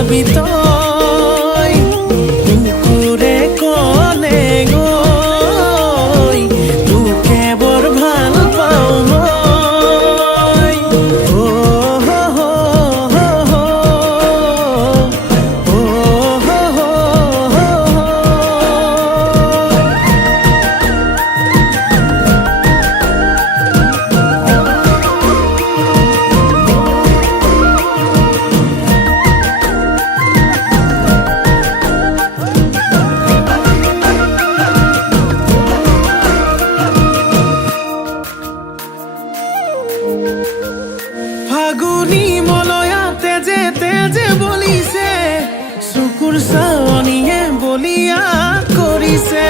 যাবি তই কুকুৰে কলে গৈ তোকে বৰ ভাল পাওঁ মই ও হো হো হো ও হো হো ফাগুনি মলয়া তেজে তেজে বলিছে চকুৰ চাৱনিয়ে বলিয়া কৰিছে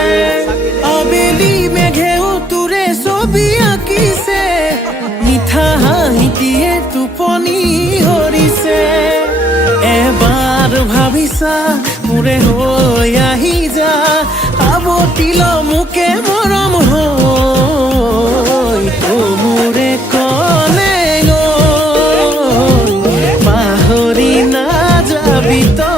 আবেলি মেঘেও তোৰে ছবি আঁকিছে মিঠা হাঁহিটিয়ে টোপনি হৰিছে এবাৰ ভাবিছা মোৰে হৈ আহি যা আৱতিল মোকে মৰম হৈ ও মোৰে কলে পাহৰি না যাবি তই